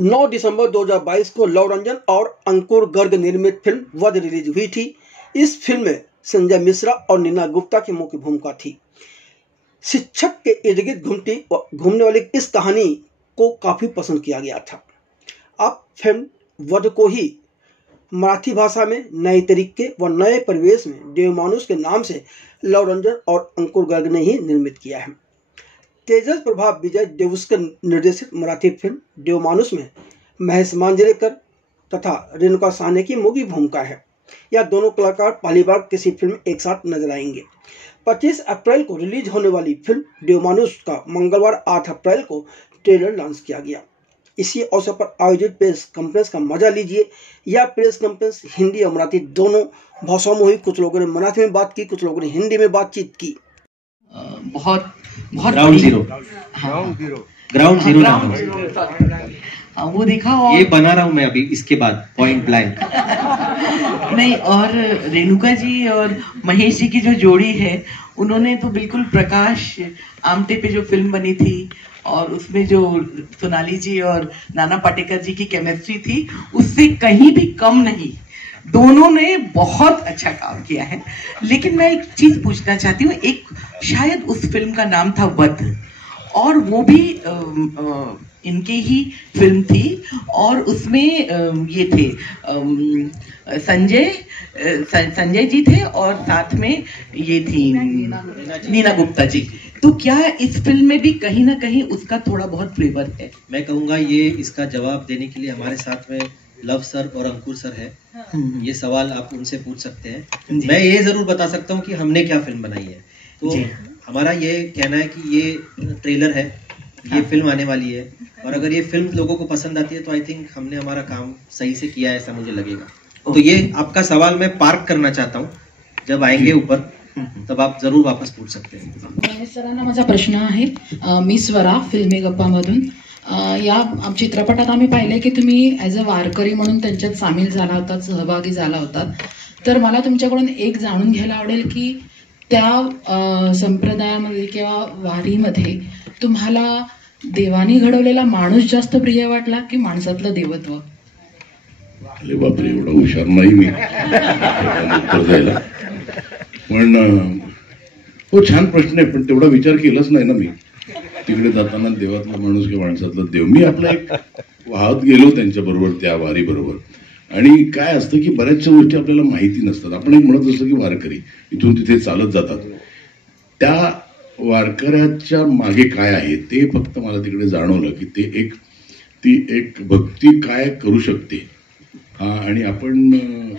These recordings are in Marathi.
9 दिसंबर 2022 को लव रंजन और अंकुर गर्ग निर्मित फिल्म वध रिलीज हुई थी। इस फिल्म में संजय मिश्रा और नीना गुप्ता की मुख्य भूमिका थी। शिक्षक के इर्द गिर्द घूमने वाली इस कहानी को काफी पसंद किया गया था। अब फिल्म वध को ही मराठी भाषा में नए तरीके व नए परिवेश में देवमानुष के नाम से लव रंजन और अंकुर गर्ग ने ही निर्मित किया है। तेजस प्रभाव विजय देवस्कर निर्देशित मराठी फिल्म देवमानुष में महेश मांजरेकर तथा रेणुका साहनी की मुख्य भूमिका है। यह दोनों कलाकार पहली बार किसी फिल्म एक साथ नजर आएंगे। 25 अप्रैल को रिलीज होने वाली फिल्म देवमानुष का मंगलवार 8 अप्रैल को ट्रेलर लॉन्च किया गया। इसी अवसर पर आयोजित प्रेस कॉन्फ्रेंस का मजा लीजिए। यह प्रेस कॉन्फ्रेंस हिंदी और मराठी दोनों भाषाओं में हुई। कुछ लोगों ने मराठी में बात की, कुछ लोगों ने हिंदी में बातचीत की। बहुत ग्राउंड जीरो वो देखा। और ये बना रहा हूं मैं अभी इसके बाद पॉइंट ब्लैंक। नहीं, और रेणुका जी और महेश जी की जो जोड़ी है, उन्होंने तो बिल्कुल प्रकाश आमटे पे जो फिल्म बनी थी और उसमें जो सोनाली जी और नाना पाटेकर जी की केमिस्ट्री थी, उससे कहीं भी कम नहीं। दोनों ने बहुत अच्छा काम किया है। लेकिन मैं एक चीज पूछना चाहती हूँ, एक शायद उस फिल्म का नाम था वध, और वो भी इनके ही फिल्म थी, और उसमें ये थे संजय जी थे और साथ में ये थी नीना गुप्ता जी। तो क्या इस फिल्म में भी कहीं ना कहीं उसका थोड़ा बहुत फ्लेवर है? मैं कहूँगा ये इसका जवाब देने के लिए हमारे साथ में लव सर और अंकुर सर है। ये सवाल आप उनसे पूछ सकते हैं। मैं ये जरूर बता सकता हूँ कि हमने क्या फिल्म बनाई है। तो हमारा ये कहना है कि ये ट्रेलर है, ये फिल्म आने वाली है, और अगर ये फिल्म लोगों को पसंद आती है तो आई थिंक हमने हमारा काम सही से किया है, ऐसा मुझे लगेगा। तो ये आपका सवाल मैं पार्क करना चाहता हूँ, जब आएंगे ऊपर तब आप जरूर वापस पूछ सकते हैं। सरांना माझा प्रश्न आहे। मी स्वरा फिल्मी गप्पामधून या चित्रपटात आम्ही पाहिले की तुम्ही ॲज अ वारकरी म्हणून त्यांच्यात सामील झाला होतात, सहभागी झाला होतात। तर मला तुमच्याकडून एक जाणून घ्यायला आवडेल की त्या संप्रदायामध्ये किंवा वारीमध्ये तुम्हाला देवानी घडवलेला माणूस जास्त प्रिय वाटला की माणसातलं देवत्व? अरे बापरे, एवढा हुशार नाही मी उत्तर द्यायला, पण तो छान प्रश्न आहे, पण तेवढा विचार केलाच नाही ना मी। तिकडे जाताना देवातला माणूस किंवा माणसातला देव, मी आपला एक वाहत गेलो त्यांच्या बरोबर, त्या वारी बरोबर। आणि काय असतं की बऱ्याचशा गोष्टी आपल्याला माहिती नसतात। आपण एक म्हणत असतो की वारकरी इथून तिथे चालत जातात, त्या वारकऱ्याच्या मागे काय आहे ते फक्त मला तिकडे जाणवलं की ती एक भक्ती काय करू शकते। आणि आपण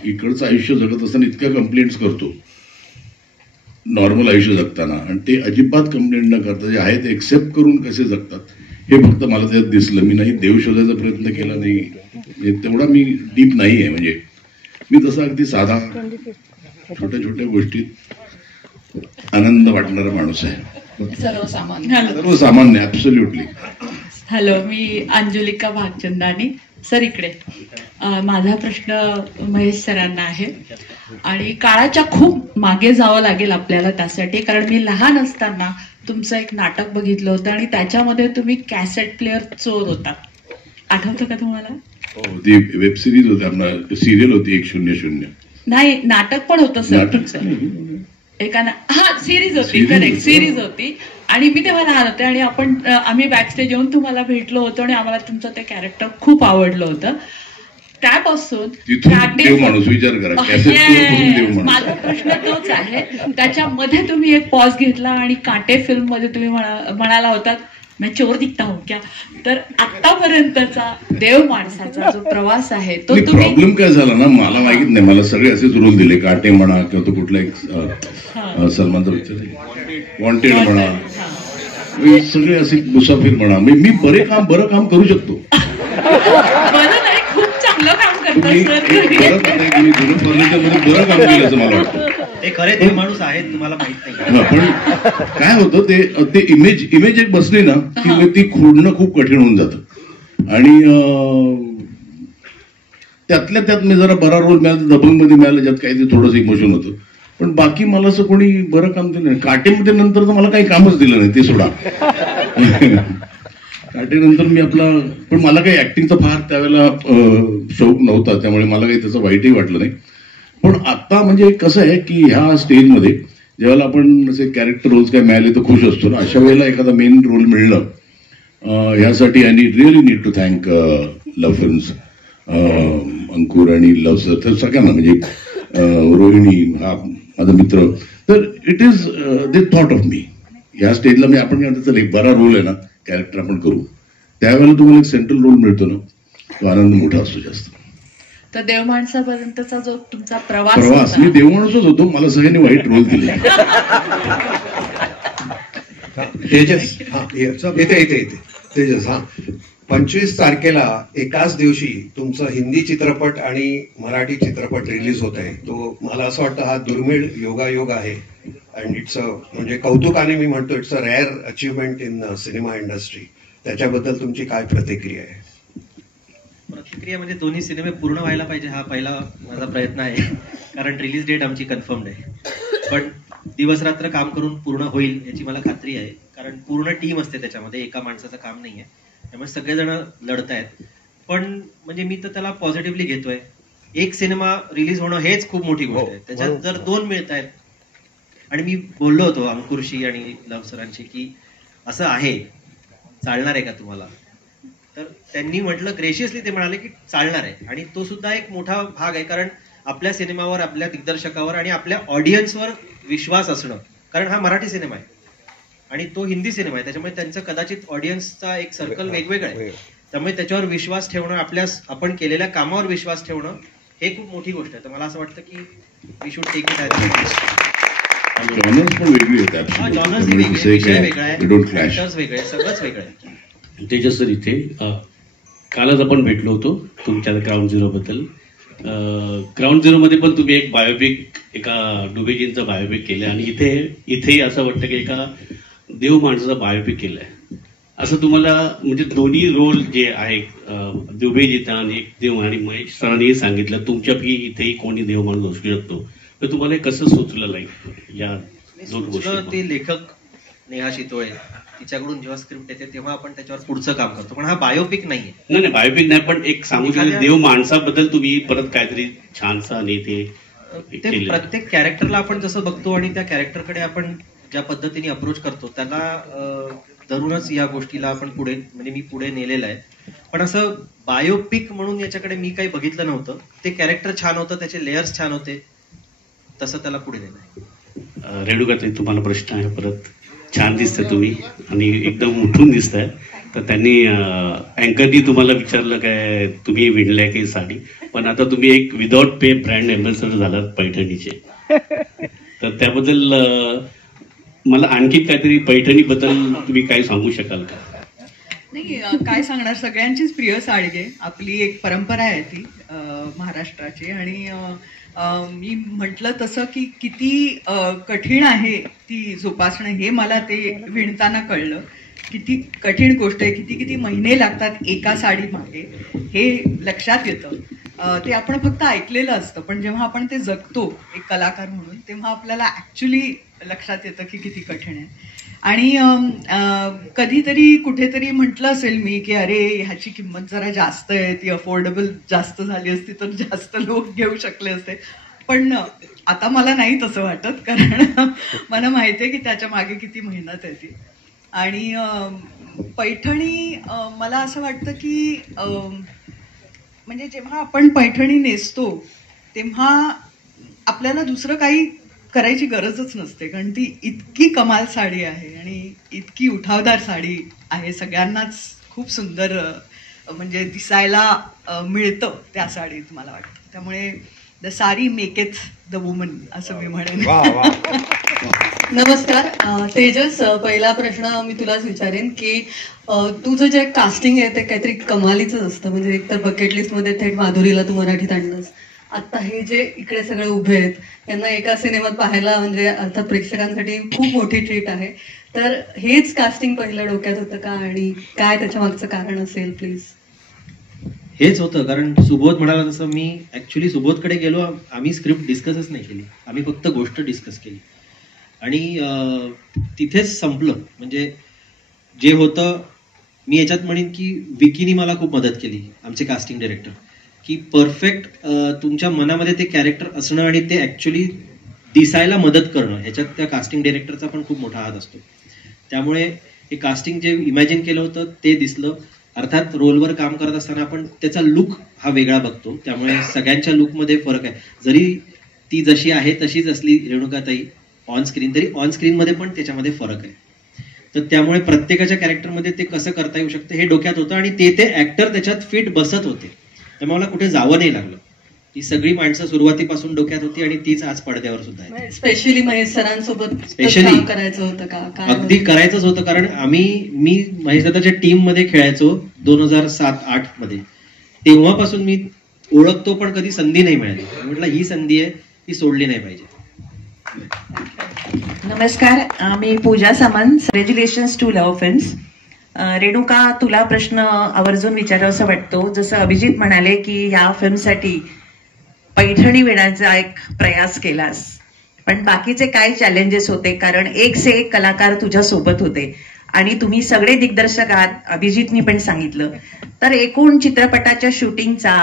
इकडचं आयुष्य जगत असताना इतक्या कंप्लेंट्स करतो नॉर्मल आयुष्य जगताना, आणि ते अजिबात कंप्लेंट न करता जे आहे ते एक्सेप्ट करून कसे जगतात हे फक्त मला त्यात दिसलं। मी नाही देव शोधायचा प्रयत्न केला नाही, तेवढा मी डीप नाही आहे। म्हणजे मी तसा अगदी साधा छोट्या छोट्या गोष्टीत आनंद वाटणारा माणूस आहे, सर्वसामान्य ऍब्सोल्युटली। हॅलो, मी अंजुलिका भागचंदानी। सर इकडे माझा प्रश्न महेश सरांना आहे, आणि काळाच्या खूप मागे जावं लागेल आपल्याला त्यासाठी, कारण मी लहान असताना तुमचं एक नाटक बघितलं होतं आणि त्याच्यामध्ये तुम्ही कॅसेट प्लेअर चोर होता। आठवतं का तुम्हाला? ती वेब सिरीज होती, आपला सिरियल होती 100. नाही, नाटक पण होतं सर तुमचं एका सिरीज होती, करेक्ट सिरीज होती। आणि मी तेव्हा लहान होते आणि आम्ही बॅकस्टेज येऊन तुम्हाला भेटलो होतो आणि आम्हाला तुमचं ते कॅरेक्टर खूप आवडलं होतं। त्यापासून माझा प्रश्न तोच आहे, त्याच्यामध्ये तुम्ही एक पॉज घेतला आणि कांटे फिल्म मध्ये तुम्ही म्हणाला होता मैं चोर दिखता हूं क्या। तर आतापर्यंतचा देव माणसाचा जो प्रवास आहे तो तुम्ही, प्रॉब्लेम काय झाला ना, मला माहित नाही, मला सगळे असेच रोल दिले, काटे म्हणा किंवा तो कुठला एक सलमानचा पिक्चर वॉन्टेड म्हणा, सगळे असे मुसाफिर म्हणा, मी बरं काम करू शकतो। बरं नाही, खूप चांगलं काम करतात सर। बरं काम केलं असं मला वाटतं। ते खरे देव माणूस आहेत, तुम्हाला माहित नाही। पण काय होतं ते इमेज एक बसली ना की ती खोडणं खूप कठीण होऊन जातं। आणि त्यातल्या त्यात मी जरा बरा रोल मिळाला, दबंगमध्ये मिळाला, ज्यात काही ते थोडंसं इमोशन होतं, पण बाकी मला असं कोणी बरं काम दिलं नाही। काटेमध्ये नंतर तर मला काही कामच दिलं नाही, ते सोडा। काटेनंतर मी आपला, पण मला काही ऍक्टिंगचा फार त्यावेळेला शौक नव्हता, त्यामुळे मला काही त्याचं वाईटही वाटलं नाही. पण आता म्हणजे कसं आहे की ह्या स्टेजमध्ये ज्यावेळेला आपण असे कॅरेक्टर रोल्स काय मिळाले तर खुश असतो ना, अशा वेळेला एखादा मेन रोल मिळणं, यासाठी I really need to thank Luv Films, Ankur आणि लव्ह सर, तर सगळ्यांना, म्हणजे रोहिणी हा माझा मित्र, तर it is they thought of me. या स्टेजला मी आपण काय म्हणतो एक बरा रोल आहे ना, कॅरेक्टर आपण करू, त्यावेळेला तुम्हाला एक सेंट्रल रोल मिळतो ना, तो आनंद मोठा असतो जास्त. तर देव माणसापर्यंतचा जो तुमचा प्रवास, मी देव माणूसच होतो, मला सगळ्यांनी वाईट रोल दिले. तेजस, येते तेजस, 25 तारखेला एकाच दिवशी तुमचा हिंदी चित्रपट आणि मराठी चित्रपट रिलीज होत आहे. तो मला असं वाटतं हा दुर्मिळ योगायोग आहे. अँड इट्स म्हणजे कौतुकाने मी म्हणतो, it's a rare achievement in cinema industry. त्याच्याबद्दल तुमची काय प्रतिक्रिया आहे? प्रतिक्रिया म्हणजे दोन्ही सिनेमे पूर्ण व्हायला पाहिजे, हा पहिला माझा प्रयत्न आहे. कारण रिलीज डेट आमची कन्फर्म्ड आहे, पण दिवस रात्र काम करून पूर्ण होईल याची मला खात्री आहे. कारण पूर्ण टीम असते त्याच्यामध्ये, एका माणसाचं काम नाहीये, त्यामुळे सगळेजण लढतायत. पण म्हणजे मी तर त्याला पॉझिटिव्हली घेतोय. एक सिनेमा रिलीज होणं हेच खूप मोठी गोष्ट आहे, त्याच्यात जर 2 मिळतायत. आणि मी बोललो होतो अंकुरशी आणि लव्ह सरांशी की असं आहे, चालणार आहे का तुम्हाला? तर त्यांनी म्हटलं, ग्रेशियसली ते म्हणाले की चालणार आहे. आणि तो सुद्धा एक मोठा भाग आहे, कारण आपल्या सिनेमावर, आपल्या दिग्दर्शकावर आणि आपल्या ऑडियन्सवर विश्वास असणं. कारण हा मराठी सिनेमा आहे आणि तो हिंदी सिनेमा आहे, त्याच्यामुळे त्यांचं कदाचित ऑडियन्सचा एक सर्कल वेगवेगळा आहे. त्यामुळे त्याच्यावर विश्वास ठेवणं, आपण केलेल्या कामावर विश्वास ठेवणं, हे खूप मोठी गोष्ट आहे. तर मला असं वाटतं की we should take it as genres पण वेगळी आहेत, जॉनर्स वेगळे, विषय वेगळा आहे, ऍक्टर्स वेगळे, सगळंच वेगळं आहे. तेजस सर, इथे कालच आपण भेटलो होतो तुमच्या ग्राउंड झिरो बद्दल. ग्राउंड झिरो मध्ये पण तुम्ही एक बायोपिक, एका डुबेजींचं बायोपिक केलं, आणि इथेही असं वाटतं की एका देव माणसाचा बायोपिक केलाय. असं तुम्हाला म्हणजे दोन्ही रोल जे आहे, दुबेजीचा आणि एक देव, आणि महेश सरांनीही सांगितलं तुमच्यापैकी इथेही कोणी देव माणूस असू शकतो, तर तुम्हाला कसं सुचलं लाईफ या दोन गोष्टी? ते लेखक नेहा शितोळे, तिच्याकडून जेव्हा स्क्रिप्ट येते तेव्हा आपण त्याच्यावर पुढचं काम करतो. पण हा बायोपिक नाहीये. नाही, बायोपिक नाही, पण एक सांगू शकतो देव माणसाबद्दल तुम्ही परत काहीतरी छानसा, आणि ते प्रत्येक कॅरेक्टरला आपण जसं बघतो आणि त्या कॅरेक्टरकडे आपण ज्या पद्धतीने अप्रोच करतो, त्याला धरूनच या गोष्टीला आपण पुढे, म्हणजे मी पुढे नेलेलं आहे. पण असं बायोपिक म्हणून याच्याकडे मी काही बघितलं नव्हतं. ते कॅरेक्टर छान होतं, त्याचे लेयर्स छान होते, तसं त्याला पुढे नेलं. रेणुकाताई, तुम्हाला प्रश्न आहे परत. छान दिसतंय तुम्ही आणि एकदम उठून दिसताय. तर त्यांनी अँकरनी तुम्हाला विचारलं काय तुम्ही विणलंय की साडी, पण आता तुम्ही एक विदाउट पे ब्रँड एम्बॅसेडर झालात पैठणीचे. तर त्याबद्दल मला आणखी काहीतरी पैठणीबद्दल तुम्ही काय सांगू शकाल का? नाही, काय सांगणार, सगळ्यांचीच प्रिय साडी आहे. आपली एक परंपरा आहे ती महाराष्ट्राची. आणि मी म्हटलं तसं की किती कठीण आहे ती जोपासणं, हे मला ते विणताना कळलं. किती कठीण गोष्ट आहे, किती किती महिने लागतात एका साडी मागे, हे लक्षात येतं. ते आपण फक्त ऐकलेलं असतं, पण जेव्हा आपण ते जगतो एक कलाकार म्हणून, तेव्हा आपल्याला ऍक्च्युली लक्षात येतं की किती कठीण आहे. आणि कधीतरी कुठेतरी म्हटलं असेल मी की अरे ह्याची किंमत जरा जास्त आहे, ती अफोर्डेबल जास्त झाली असती तर जास्त लोक घेऊ शकले असते. पण आता मला नाही तसं वाटत, कारण मला माहिती आहे की त्याच्या मागे किती मेहनत आहे ती. आणि पैठणी, मला असं वाटतं की म्हणजे जेव्हा आपण पैठणी नेसतो तेव्हा आपल्याला दुसरं काही करायची गरजच नसते, कारण ती इतकी कमाल साडी आहे आणि इतकी उठावदार साडी आहे. सगळ्यांनाच खूप सुंदर म्हणजे दिसायला मिळतं त्या साडीत, मला वाटतं. त्यामुळे द साडी मेकेथ द वुमन, असं मी म्हणेन. नमस्कार तेजस, पहिला प्रश्न मी तुलाच विचारेन की तुझं जे कास्टिंग आहे ते काहीतरी कमालीच असतं. म्हणजे एकतर बकेट लिस्ट मध्ये थेट माधुरीला तू मराठीत आणलंस. आता हे जे इकडे सगळे उभे आहेत त्यांना एका सिनेमात पाहायला म्हणजे अर्थात प्रेक्षकांसाठी खूप मोठी ट्रीट आहे. तर हेच कास्टिंग पहिलं डोक्यात होतं का, आणि काय त्याच्या मागचं कारण असेल प्लीज? हेच होतं, कारण सुबोध म्हणाला तसं मी ऍक्च्युली सुबोधकडे गेलो, आम्ही स्क्रिप्ट डिस्कसच नाही केली, आम्ही फक्त गोष्ट डिस्कस केली आणि तिथेच संपलं. म्हणजे जे होतं मी याच्यात म्हणेन की विकीनी मला खूप मदत केली, आमचे कास्टिंग डायरेक्टर, की परफेक्ट तुमच्या मनामध्ये ते कॅरेक्टर असणं आणि ते ऍक्च्युली दिसायला मदत करणं, ह्याच्यात त्या कास्टिंग डायरेक्टरचा पण खूप मोठा हात असतो. त्यामुळे हे कास्टिंग जे इमॅजिन केलं होतं ते दिसलं. अर्थात रोलवर काम करत असताना आपण त्याचा लुक हा वेगळा बघतो, त्यामुळे सगळ्यांच्या लुकमध्ये फरक आहे. जरी ती जशी आहे तशीच असली रेणुकाताई ऑन स्क्रीन, तरी ऑन स्क्रीनमध्ये पण त्याच्यामध्ये फरक आहे. तर त्यामुळे प्रत्येकाच्या कॅरेक्टरमध्ये ते कसं करता येऊ शकतं हे डोक्यात होतं आणि ते ऍक्टर त्याच्यात फिट बसत होते. त्यामुळे मला कुठे जावं नाही लागलं. ही सगळी माणसं सुरुवातीपासून डोक्यात होती आणि तीच आज पडद्यावर सुद्धा आहे. स्पेशली महेश सरांसोबत स्पेशली करायचं होतं का? अगदी करायचंच होतं, कारण मी महेश दादाच्या टीम मध्ये खेळायचो 2007-08 मध्ये. तेव्हापासून मी ओळखतो, पण कधी संधी नाही मिळाली. म्हटलं ही संधी आहे, ती सोडली नाही पाहिजे. नमस्कार, मी पूजा सामंत. Congratulations to Luv Films. रेणुका, तुला प्रश्न आवर्जून विचारावासा वाटतो. जसं अभिजित म्हणाले की या फिल्मसाठी पैठणी विणायचा एक प्रयास केलास, पण बाकीचे काय चॅलेंजेस होते? कारण एक से एक कलाकार तुझ्या सोबत होते आणि तुम्ही सगळे दिग्दर्शक आहात, अभिजितनी पण सांगितलं. तर एकूण चित्रपटाच्या शूटिंगचा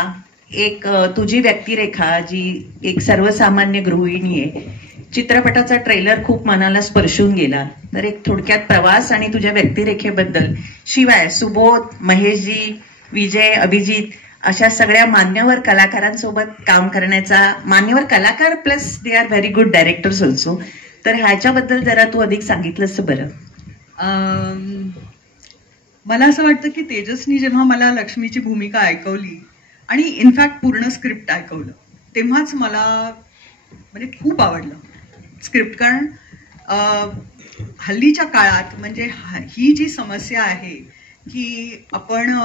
एक तुझी व्यक्तिरेखा, जी एक सर्वसामान्य गृहिणी आहे, चित्रपटाचा ट्रेलर खूप मनाला स्पर्शून गेला. तर एक थोडक्यात प्रवास आणि तुझ्या व्यक्तिरेखेबद्दल, शिवाय सुबोध, महेशजी, विजय, अभिजित अशा सगळ्या मान्यवर कलाकारांसोबत काम करण्याचा, मान्यवर कलाकार plus they are very good directors also, तर ह्याच्याबद्दल जरा तू अधिक सांगितलंस तर बरं. मला असं वाटतं की तेजसनी जेव्हा मला लक्ष्मीची भूमिका ऐकवली आणि इनफॅक्ट पूर्ण स्क्रिप्ट ऐकवलं, तेव्हाच मला म्हणजे खूप आवडलं स्क्रिप्ट. कारण हल्लीच्या काळात म्हणजे ही जी समस्या आहे की आपण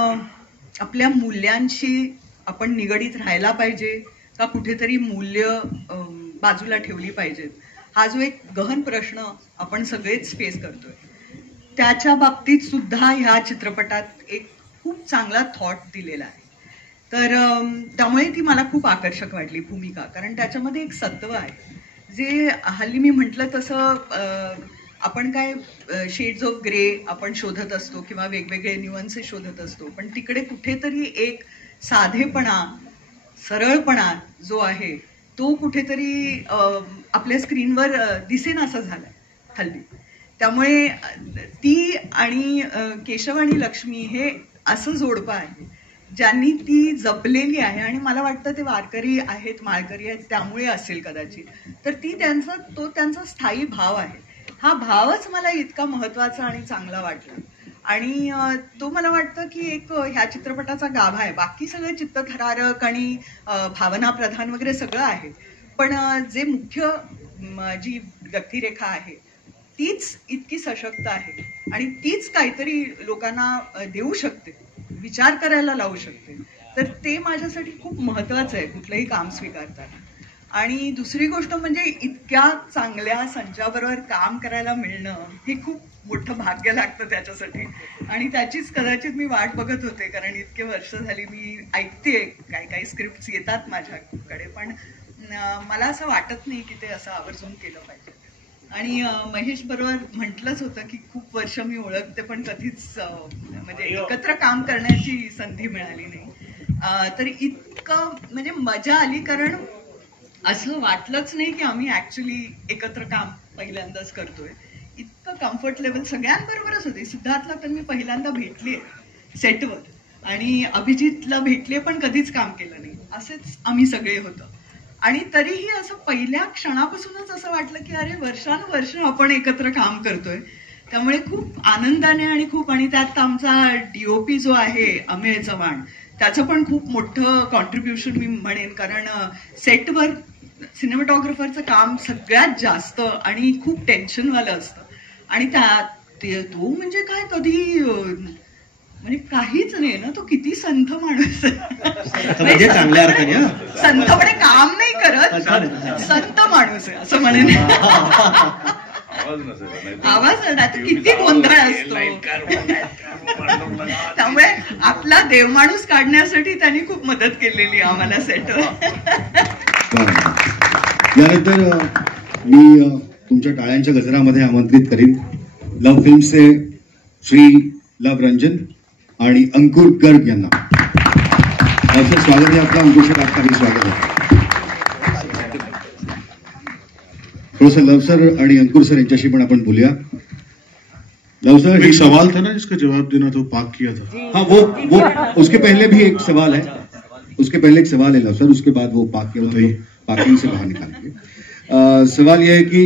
आपल्या मूल्यांशी आपण निगडीत राहायला पाहिजे का कुठेतरी मूल्य बाजूला ठेवली पाहिजेत, हा जो एक गहन प्रश्न आपण सगळेच फेस करतोय, त्याच्या बाबतीत सुद्धा ह्या चित्रपटात एक खूप चांगला थॉट दिलेला आहे. तर त्यामुळे ती मला खूप आकर्षक वाटली भूमिका. कारण त्याच्यामध्ये एक सत्व आहे जे हल्ली मी म्हटलं तसं आपण काय शेड्स ऑफ ग्रे आपण शोधत असतो किंवा वेगवेगळे न्यूअन्सेस शोधत असतो, पण तिकडे कुठेतरी एक साधेपणा, सरळपणा जो आहे तो कुठेतरी आपल्या स्क्रीनवर दिसेनासा झालाय हल्ली. त्यामुळे ती आणि केशव आणि लक्ष्मी हे असं जोडपं आहे ज्यांनी ती जपलेली आहे. आणि मला वाटतं ते वारकरी आहेत, माळकरी आहेत, त्यामुळे असेल कदाचित. तर ती त्यांचा स्थायी भाव आहे. हा भावच मला इतका महत्वाचा आणि चांगला वाटला. आणि तो मला वाटतं की एक ह्या चित्रपटाचा गाभा आहे. बाकी सगळं चित्तथरारक आणि भावनाप्रधान वगैरे सगळं आहे, पण जे मुख्य जी व्यक्तिरेखा आहे तीच इतकी सशक्त आहे आणि तीच काहीतरी लोकांना देऊ शकते, विचार करायला लावू शकते. तर ते माझ्यासाठी खूप महत्वाचं आहे कुठलंही काम स्वीकारताना. आणि दुसरी गोष्ट म्हणजे इतक्या चांगल्या संचाबरोबर काम करायला मिळणं हे खूप मोठं भाग्य लागतं त्याच्यासाठी. आणि त्याचीच कदाचित मी वाट बघत होते, कारण इतके वर्ष झाली मी ऐकते, काही स्क्रिप्ट येतात माझ्याकडे, पण मला असं वाटत नाही की ते असं आवर्जून केलं पाहिजे. आणि महेश बरोबर म्हटलंच होतं की खूप वर्ष मी ओळखते, पण कधीच म्हणजे एकत्र काम करण्याची संधी मिळाली नाही. तर इतकं म्हणजे मजा आली, कारण असं वाटलंच नाही की आम्ही ऍक्च्युली एकत्र काम पहिल्यांदाच करतोय. इतकं कम्फर्ट लेवल सगळ्यांबरोबरच होते. सिद्धार्थला तर मी पहिल्यांदा भेटले सेटवर आणि अभिजितला भेटले, पण कधीच काम केलं नाही. असेच आम्ही सगळे होतो. आणि तरीही असं पहिल्या क्षणापासूनच असं वाटलं की अरे वर्षानुवर्ष आपण एकत्र काम करतोय. त्यामुळे खूप आनंदाने आणि आणि त्यात आमचा DOP जो आहे अमेय चव्हाण, त्याचं पण खूप मोठं कॉन्ट्रीब्युशन मी म्हणेन. कारण सेटवर सिनेमॅटोग्राफरचं काम सगळ्यात जास्त आणि खूप टेन्शनवालं असतं. आणि तो म्हणजे काय कधी म्हणजे काहीच नाही ना, तो किती संथ माणूस म्हणजे चांगल्या अर्थाने संथपणे काम नाही करत, संत माणूस आहे असं म्हणेन. आवाज किती गोंधळ असतो. त्यामुळे आपला देवमाणूस काढण्यासाठी त्यांनी खूप मदत केलेली आम्हाला सेटवर. यानंतर मी तुमच्या टाळ्यांच्या गजरामध्ये आमंत्रित करीन लव्ह फिल्मचे श्री लव रंजन आणि अंकुर गर्ग यांना. सर स्वागत आहे आपलं. अंकुर सर आपका भी स्वागत आहे. थोड़ा लव सर आणि अंकुर सर यांच्याशी पण आपण बोलूया. लव सर, एक सवाल था ना जिसका जवाब देना था, पाक किया था. हाँ, वो उसके पहले भी एक सवाल है. उसके पहले एक सवाल है लव सर, उसके बाद वो पाक किया, पाकिंग से बाहर निकालेंगे. सवाल यह है कि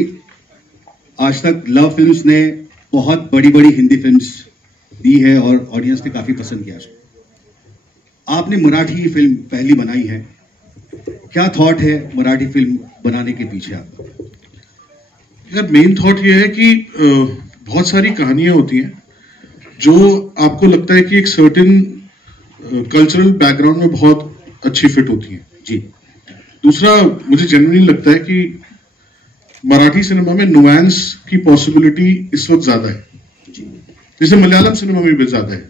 आज तक लव फिल्म्स ने बहुत बड़ी बड़ी हिंदी फिल्म्स दी है और ऑडियंस ने काफी पसंद किया उसको. आपने मराठी फिल्म पहली बनाई है, क्या थॉट है मराठी फिल्म बनाने के पीछे आपका? यार मेन थॉट ये है कि बहुत सारी कहानियां होती हैं जो आपको लगता है कि एक सर्टेन कल्चरल बैकग्राउंड में बहुत अच्छी फिट होती हैं जी. दूसरा, मुझे जनरली लगता है कि मराठी सिनेमा में नुआंस की पॉसिबिलिटी इस वक्त ज्यादा है, जैसे मलयालम सिनेमा में भी ज्यादा है.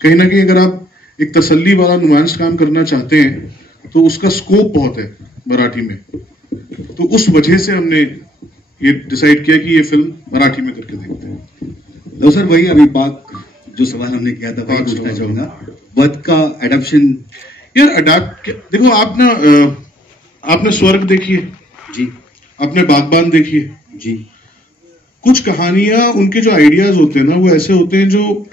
कहीं ना कहीं अगर आप एक तसल्ली वाला नुआंस काम करना चाहते हैं तो उसका स्कोप बहुत है मराठी में. तो उस वजह से हमने ये डिसाइड किया कि ये फिल्म मराठी में करके देखते हैं. लो सर, वही अभी पाक जो सवाल हमने किया था वही पूछना चाहूंगा. वध का एडप्शन. यार अडाप्ट देखो, आपने स्वर्ग देखी है जी, आपने बागबान देखी है जी. कुछ कहानियां, उनके जो आइडियाज होते हैं ना, वो ऐसे होते हैं जो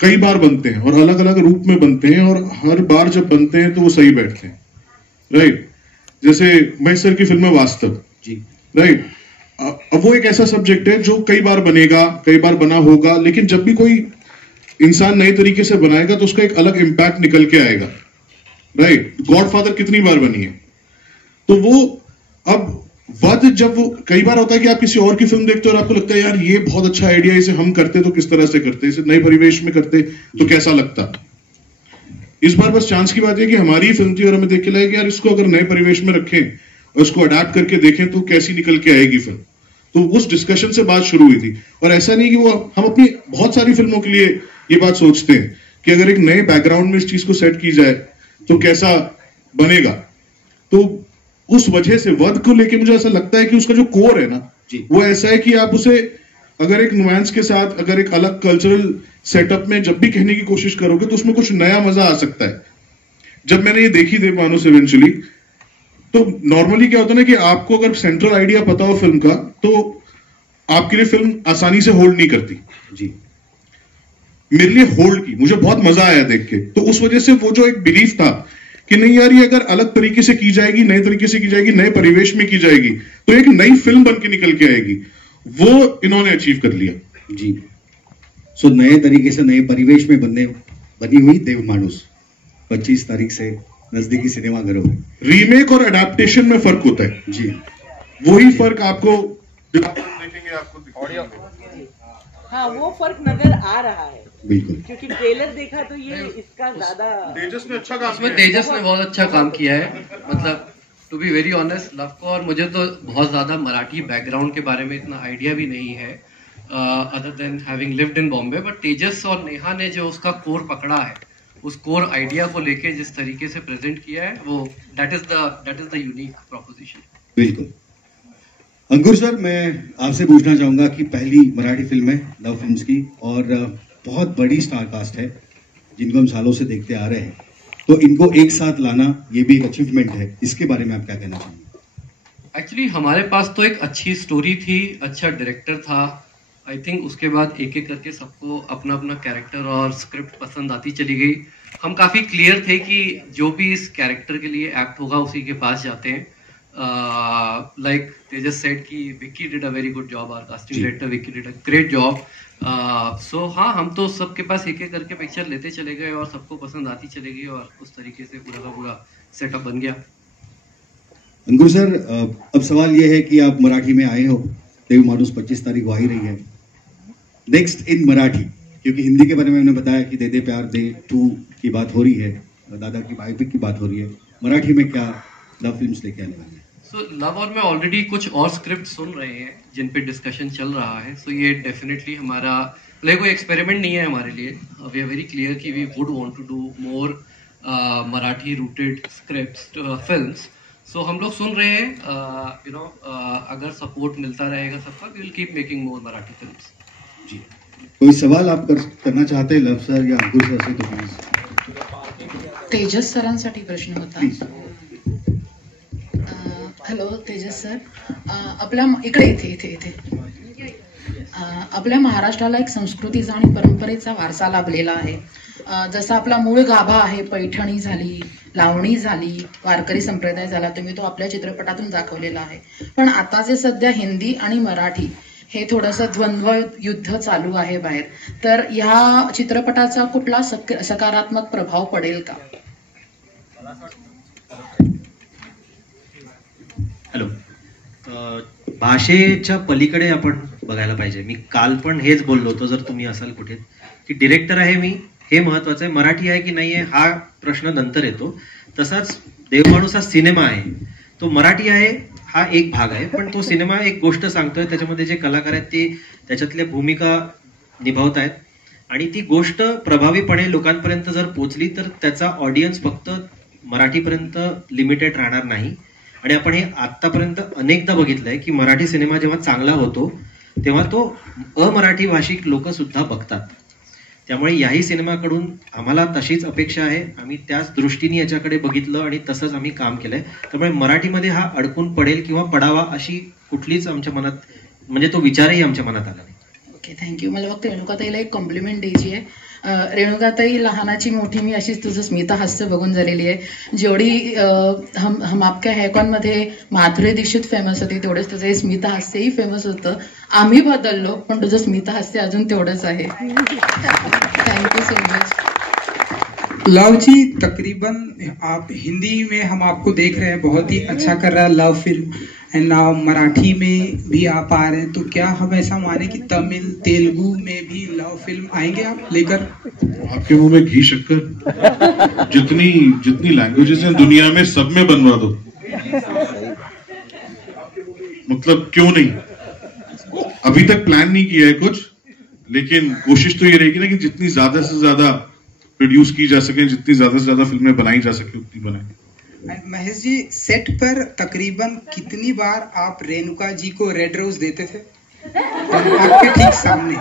कई बार बनते हैं और अलग अलग रूप में बनते हैं, और हर बार जब बनते हैं तो वो सही बैठते हैं. राइट. जैसे महेश सर की फिल्म है वास्तव जी. राइट. अब वो एक ऐसा सब्जेक्ट है जो कई बार बनेगा, कई बार बना होगा, लेकिन जब भी कोई इंसान नए तरीके से बनाएगा तो उसका एक अलग इंपैक्ट निकल के आएगा. राइट. गॉडफादर कितनी बार बनी है, तो वो अब वध, जब वो कई बार होता है कि आप किसी और की फिल्म देखते हो और आपको लगता है यार ये बहुत अच्छा आइडिया, इसे हम करते तो किस तरह से करते, इसे नए परिवेश में करते तो कैसा लगता. इस बार बस चांस की बात है कि हमारी फिल्म थी और हमें देख के लगा कि यार इसको अगर नए परिवेश में रखें और उसको अडेप्ट करके देखें तो कैसी निकल के आएगी फिल्म. तो उस डिस्कशन से बात शुरू हुई थी. और ऐसा नहीं कि वो हम अपनी बहुत सारी फिल्मों के लिए ये बात सोचते हैं कि अगर एक नए बैकग्राउंड में इस चीज को सेट की जाए तो कैसा बनेगा. तो उस वजह से वध को लेके मुझे ऐसा लगता है कि उसका जो कोर है ना जी, वो ऐसा है कि आप उसे अगर एक नुआंस के साथ, अगर एक अलग कल्चरल सेटअप में जब भी कहने की कोशिश करोगे तो उसमें कुछ नया मजा आ सकता है. जब मैंने ये देखी देवमानुस इवेंचुअली, तो नॉर्मली क्या होता है ना कि आपको अगर सेंट्रल आइडिया पता हो फिल्म का तो आपके लिए फिल्म आसानी से होल्ड नहीं करती जी. मेरे लिए होल्ड की, मुझे बहुत मजा आया देख के. तो उस वजह से वो जो एक बिलीफ था कि नहीं यार ये अगर अलग तरीके से की जाएगी, नए तरीके से की जाएगी, नए परिवेश में की जाएगी तो एक नई फिल्म बन के निकल के आएगी, वो इन्होंने अचीव कर लिया जी. सो नए तरीके से नए परिवेश में बनी हुई देवमानुस 25 तारीख से नजदीकी सिनेमाघरों में. रीमेक और अडेप्टेशन में फर्क होता है जी. वही फर्क आपको देखेंगे, आपको हाँ, वो फर्क नजर आ रहा है बिल्कुल, क्योंकि ट्रेलर देखा तो ये इसका ज्यादा. तेजस ने अच्छा काम किया. तेजस ने बहुत अच्छा काम किया है. मतलब टू बी वेरी ऑनेस्ट, लव को और मुझे तो बहुत ज्यादा मराठी बैकग्राउंड के बारे में इतना आइडिया भी नहीं है other than having lived in Bombay. But Tejas और नेहा ने जो उसका कोर पकड़ा है, उस कोर आइडिया को लेके जिस तरीके से प्रेजेंट किया है, वो that is the unique proposition. बिल्कुल. अंकुर सर, मैं आपसे पूछना चाहूंगा कि पहली मराठी फिल्म है लव फिल्म्स की और बहुत बड़ी स्टार कास्ट है जिनको हम सालों से देखते आ रहे हैं, तो इनको एक साथ लाना ये भी एक अचीवमेंट है. इसके बारे में आप क्या कहना चाहेंगे? एक्चुअली हमारे पास तो एक अच्छी स्टोरी थी, अच्छा डायरेक्टर था. आई थिंक उसके बाद एक एक करके सबको अपना अपना कैरेक्टर और स्क्रिप्ट पसंद आती चली गई. हम काफी क्लियर थे कि जो भी इस कैरेक्टर के लिए एक्ट होगा उसी के पास जाते हैं. लाइक तेजस सेड कि Vicky did a very good job, our casting director Vicky did a great job. So हाँ, हम तो सबके पास एक एक करके पिक्चर लेते चले गए और सबको पसंद आती चली गई और उस तरीके से पूरा का पूरा सेटअप बन गया. अंकुर सर, अब सवाल ये है कि आप मराठी में आए हो, देवमानुस 25 तारीख को आ ही रही है. नेक्स्ट इन मराठी, क्योंकि हिंदी के बारे में हमने बताया कि दे दे प्यार दे 2 की बात हो रही है, दादा की बायोपिक की बात हो रही है. मराठी में क्या लव फिल्म्स लेके आने वाले हैं? सो लव और में ऑलरेडी कुछ और स्क्रिप्ट सुन रहे हैं जिन पे डिस्कशन चल रहा है. सो ये डेफिनेटली हमारा लाइक कोई एक्सपेरिमेंट नहीं है हमारे लिए. वी आर वेरी क्लियर कि we would want to do more Marathi rooted scripts films. So हम लोग सुन रहे हैं, अगर सपोर्ट मिलता रहेगा सबका, we will keep making more Marathi films. जी. कोई सवाल आप करना चाहते हैं लव सर या अंकुर सर से तो प्लीज। तेजस सरांसाठी प्रश्न होता। हॅलो तेजस सर, आपल्या इकडे इथे आपल्या महाराष्ट्राला एक संस्कृतीचा आणि परंपरेचा वारसा लाभलेला आहे। जसा आपला मूळ गाभा आहे, पैठणी झाली, लावणी झाली, वारकरी संप्रदाय झाला, तुम्ही तो आपल्या चित्रपटातून दाखवलेला आहे। पण आता जे सध्या हिंदी आणि मराठी हे थोडंसं द्वंद्व युद्ध चालू आहे बाहेर, तर या चित्रपटाचा कुठला सकारात्मक प्रभाव पडेल का? हॅलो, भाषेच्या पलीकडे आपण बघायला पाहिजे। मी काल पण हेच बोललो होतो, जर तुम्ही असाल कुठे, की डिरेक्टर आहे मी, हे महत्वाचं आहे, मराठी आहे की नाही आहे हा प्रश्न नंतर येतो। तसाच देवमाणूस हा सिनेमा आहे, तो मराठी आहे हा एक भाग आहे, पण तो सिनेमा एक गोष्ट सांगतोय, त्याच्यामध्ये जे कलाकार आहेत ते त्याच्यातल्या भूमिका निभावत आहेत आणि ती गोष्ट प्रभावीपणे लोकांपर्यंत जर पोचली तर त्याचा ऑडियन्स फक्त मराठीपर्यंत लिमिटेड राहणार नाही। आणि आपण हे आतापर्यंत अनेकदा बघितलंय की मराठी सिनेमा जेव्हा चांगला होतो तेव्हा तो अमराठी भाषिक लोक सुद्धा बघतात। त्यामुळे याही सिनेमाकडून आम्हाला तशीच अपेक्षा आहे, आम्ही त्याच दृष्टीने याच्याकडे बघितलं आणि तसंच आम्ही काम केलंय। त्यामुळे मराठीमध्ये हा अडकून पडेल किंवा पडावा अशी कुठलीच आमच्या मनात, म्हणजे तो विचारही आमच्या मनात आला नाही। Okay, thank you. मला फक्त रेणुकाताईला एक कॉम्प्लिमेंट द्यायची आहे। रेणुकाताई, लहानाची मोठी मी अशीच तुझं स्मिता हास्य बघून झालेली आहे। जेवढी हम आपक्या हैकॉन मध्ये माधुरी दीक्षित फेमस होती, तेवढंच तुझं स्मिता हास्यही फेमस होतं। आम्ही बदललो, पण तुझं स्मिता हास्य अजून तेवढंच आहे। Thank you so much. Luv ji, तकरीबन आप हिंदी में हम आपको देख रहे हैं, बहुत ही अच्छा कर रहा है लव फिल्म, एंड नाउ मराठी में भी आप आ रहे हैं, तो क्या हम ऐसा माने कि तमिल तेलुगु में भी लव फिल्म आएंगे आप लेकर? आपके मुंह में घी शक्कर, जितनी लैंग्वेजेस हैं दुनिया में सब में बनवा दो, मतलब क्यों नहीं। अभी तक प्लान नहीं किया है कुछ, लेकिन कोशिश तो ये रहेगी ना कि जितनी ज्यादा से ज्यादा प्रोड्यूस की जा सके, जितनी ज्यादा से ज्यादा फिल्में बनाई जा सके उतनी बनाए। महेश जी, सेट पर तकरीबन कितनी बार आप रेणुका जी को रेड रोज देते थे? आपके ठीक सामने।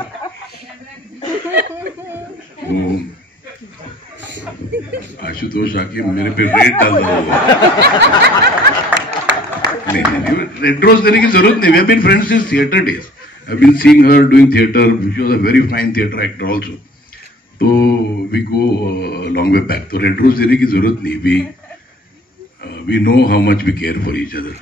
आशुतोष आके मेरे पे रेड डाल रहा नहीं, रेड रोज देने की जरूरत नहीं। We have been friends since theatre days. I have been seeing her doing theatre, she was a very fine theatre actor also, तो we go long way back. तो रेड रोज देने की जरूरत नहीं। We know how much we care for each other.